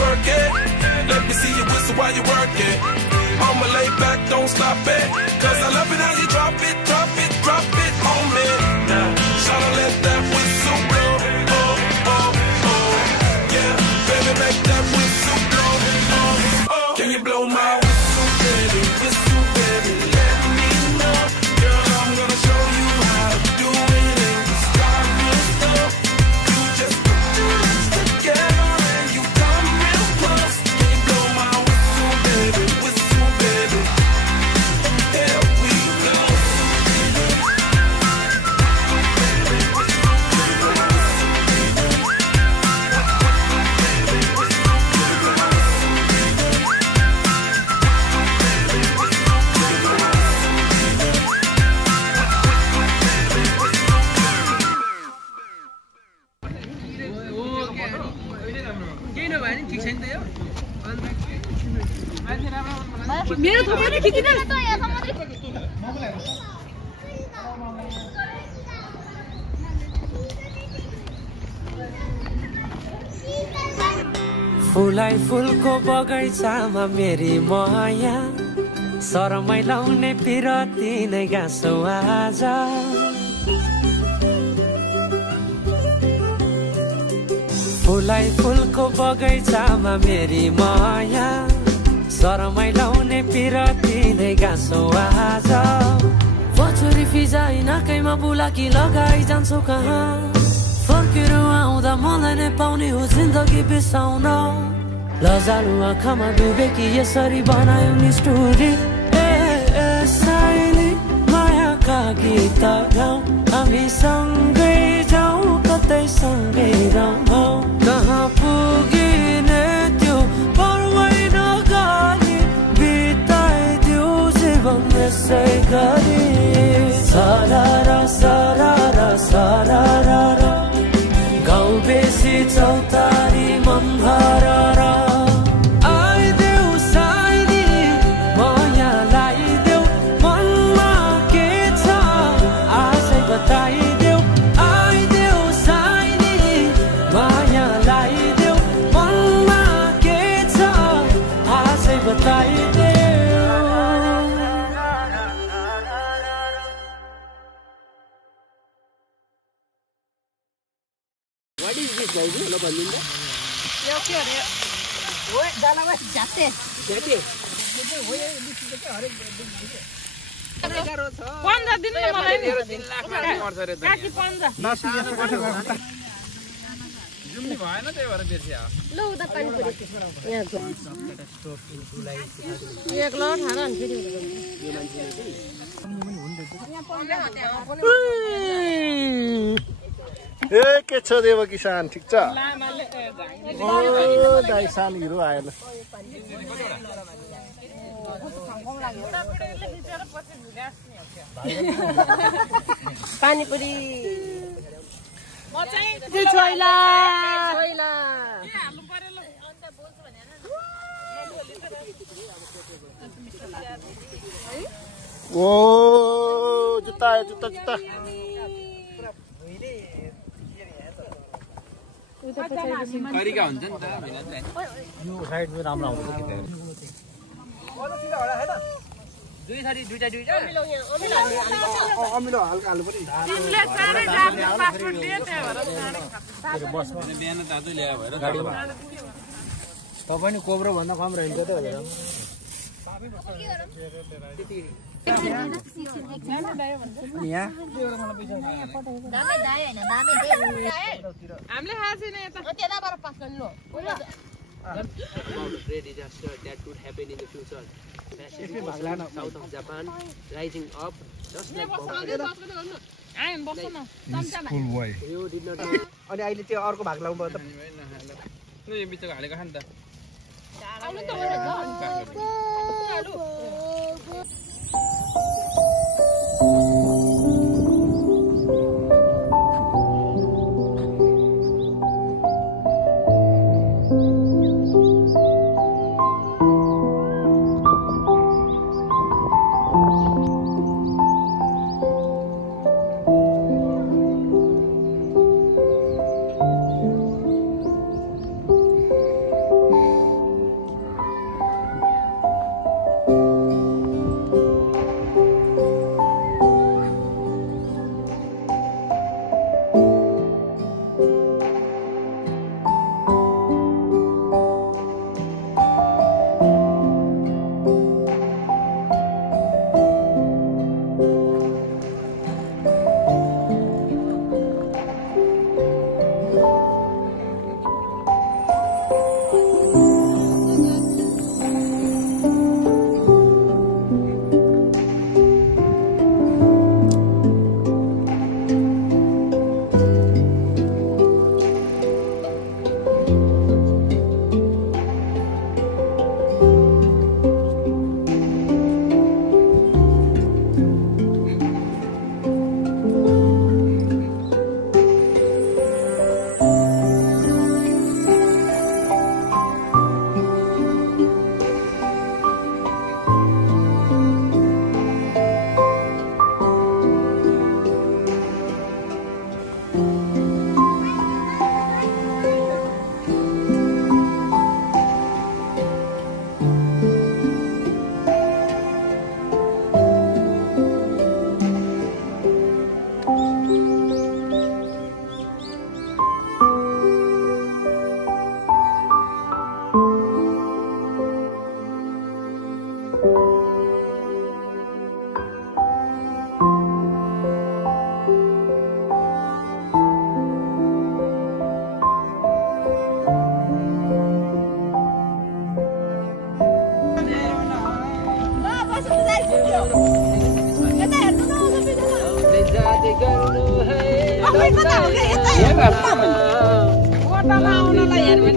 twerk it. Let me see you whistle while you work it. I'ma lay back, don't stop it. Cause I love it how you drop it, drop it, drop it on me. Now, shout out, let that whistle blow. Oh, oh, oh. Yeah, baby, make that whistle blow. Oh, oh. Can you blow my whistle, baby? Whistle, baby, let me know. Girl, I'm gonna show you how to do it in the style real slow. You just put your lips together and you come real close. Can you blow my whistle, baby? Whistle, baby. Here we go. मेरो थोपले खिचिदिन त यहाँसम्म फुलाई फुलको बगैँचामा मेरी माया शरमै लाउने पिरती नै गाँसौ आज फुलाई फुलको बगैँचामा मेरी माया शरमै लाउने पिरती नै गाँसौ आज पछुरी फिजाइ नाकैमा बुलाकी लगाइ जान्छौ कहाँ फर्केर आउँदा मलाई नै पाउने हो जिन्दगी बिसाउन लजालु आँखामा डुबेकी यसरी बनायौ नि स्टोरी ए साइली मायाका गीत गाउँ हामी सँगै जाउँ कतै सँगै रहौँ कहाँ पुगिने त्यो पर्वै नगरी बिताइदिउ जीवन यसै गरी सरारा सरारा सरारा गाउँ बेसी चौतारी मन भरेर आइदेऊ साइली माया लाइदेऊ मनमा के छ आजै बताइदेऊ आइदेऊ साइली माया लाइदेऊ मनमा के छ आजै बताइदेऊ What is this guys? Hello, Balinda. यो के अरे हो जालामा जाते जाते हो यो हरेक 15 दिन न मलाई 3 लाख पर्छ रे काकी 15 नसु यस्तो कठो गर्नु त जुम्नी भएन त्यही भएर बिर्स्या लौ उता पानी पुरी यहाँ एक लो ठाडा अनि फेरि ए के छ देव किसान ठीक छ ओ दाइ साल हिरो आएन पानी पुरी म चाहिँ त्यो छोइला छोइला हाल्नु पर्यो ल अन्त बोल्छ भने ओ जुत्ता आयो जुत्ता जुत्ता तरिका हुन्छ नि त मिलाउँदै यो साइडमा राम्रो आउँछ के दुई थरी दुईटा अमिलो हल्का हाल्नु पर्यो तिमीले चाँडै जाने पासपोर्ट लिए त्यही भएर चाँडै बसमा बिहान दाजु ल्यायो भएर गाडीमा तपाईँ नि कोब्रो भन्दा कम रहेछ त यहाँ हामीले खाएको छैन यता त्यताबाट पास गर्नु great disaster that could happen in the future. South of Japan rising up just like आइन बस्नु न चम्चामा you did not know. अनि अहिले त्यो अर्को भाग लाउनु पर्यो त यो बिचको हालेको खान त आउनु त फोटोमा आउनलाई हेर्नु